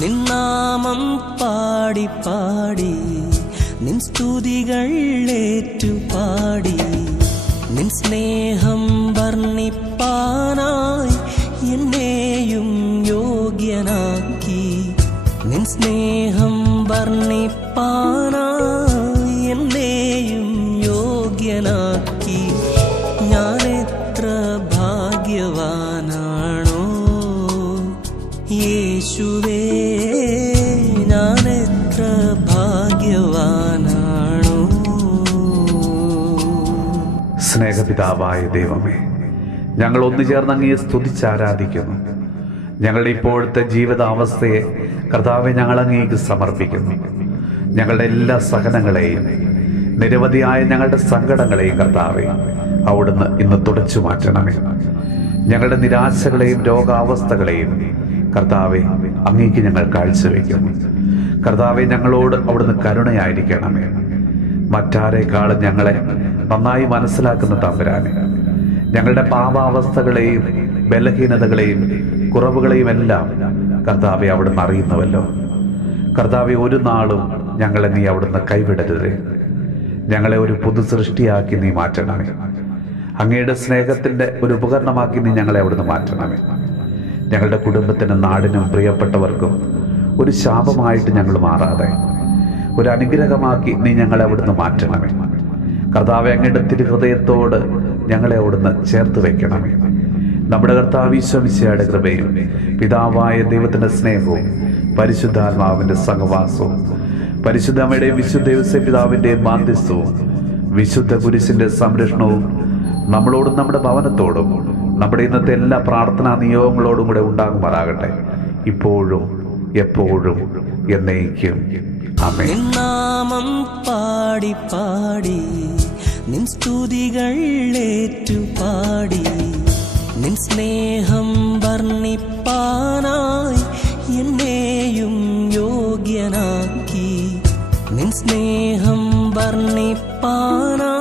നിന്നാമം പാടി പാടി നിൻ സ്തുതികൾ ഏറ്റുപാടി നിൻ സ്നേഹം വർണ്ണിപ്പാനായി എന്നെയും യോഗ്യനാക്കി നിൻ സ്നേഹം വർണ്ണിപ്പാനായി എന്നെയും യോഗ്യനാക്കി ഞാൻ എത്ര ഭാഗ്യവാനാണോ യേശുവേ, ഞാൻ എത്ര ഭാഗ്യവാനാണോ. സ്നേഹപിതാവായ ദൈവമേ, ഞങ്ങൾ ഒന്നുചേർന്ന് അങ്ങയെ സ്തുതിച്ചാരാധിക്കുന്നു. ഞങ്ങളുടെ ഇപ്പോഴത്തെ ജീവിതാവസ്ഥയെ കർത്താവെ ഞങ്ങൾ അങ്ങേക്ക് സമർപ്പിക്കുന്നു. ഞങ്ങളുടെ എല്ലാ സഹനങ്ങളെയും നിരവധിയായ ഞങ്ങളുടെ സങ്കടങ്ങളെയും കർത്താവെ അവിടുന്ന് ഇന്ന് തുടച്ചു മാറ്റണമേ. ഞങ്ങളുടെ നിരാശകളെയും രോഗാവസ്ഥകളെയും കർത്താവെ അങ്ങേക്ക് ഞങ്ങൾ കാഴ്ചവെക്കുന്നു. കർത്താവെ ഞങ്ങളോട് അവിടുന്ന് കരുണയായിരിക്കണമേ. മറ്റാരേക്കാളും ഞങ്ങളെ നന്നായി മനസ്സിലാക്കുന്ന തമ്പുരാനെ, ഞങ്ങളുടെ പാപാവസ്ഥകളെയും ബലഹീനതകളെയും കുറവുകളെയും എല്ലാം കർത്താവെ അവിടുന്ന് അറിയുന്നുവല്ലോ. കർത്താവെ, ഒരു നാളും ഞങ്ങളെ നീ അവിടുന്ന് കൈവിടരുതേ. ഞങ്ങളെ ഒരു പുതു സൃഷ്ടിയാക്കി നീ മാറ്റണമേ. അങ്ങയുടെ സ്നേഹത്തിൻ്റെ ഒരു ഉപകരണമാക്കി നീ ഞങ്ങളെ അവിടുന്ന് മാറ്റണമേ. ഞങ്ങളുടെ കുടുംബത്തിനും നാടിനും പ്രിയപ്പെട്ടവർക്കും ഒരു ശാപമായിട്ട് ഞങ്ങൾ മാറാതെ ഒരു അനുഗ്രഹമാക്കി നീ ഞങ്ങളെ അവിടുന്ന് മാറ്റണമേ. കർത്താവെ, അങ്ങയുടെ തിരുഹൃദയത്തോട് ഞങ്ങളെ അവിടുന്ന് ചേർത്ത് വെക്കണമേ. നമ്മുടെ കർത്താവ് ഈശോ മിശിഹായുടെ കൃപയും പിതാവായ ദൈവത്തിൻ്റെ സ്നേഹവും പരിശുദ്ധാത്മാവിൻ്റെ സഹവാസവും പരിശുദ്ധ അമ്മയുടെയും വിശുദ്ധ യോസേപ്പ് പിതാവിൻ്റെയും മാധ്യസ്ഥവും വിശുദ്ധ കുരിശിൻ്റെ സംരക്ഷണവും നമ്മളോടും നമ്മുടെ ഭവനത്തോടും നമ്മുടെ ഇന്നത്തെ എല്ലാ പ്രാർത്ഥനാ നിയോഗങ്ങളോടും കൂടെ ഉണ്ടാകുമാറാകട്ടെ, ഇപ്പോഴും എപ്പോഴും എന്നേക്കും. ആമേൻ. നാമം പാടി പാടി നിൻ സ്തുതികൾ ഏറ്റുപാടി നിൻ സ്നേഹം വർണ്ണിപ്പാനായി എന്നെയും യോഗ്യനാക്കി നിൻ സ്നേഹം വർണ്ണിപ്പാനായി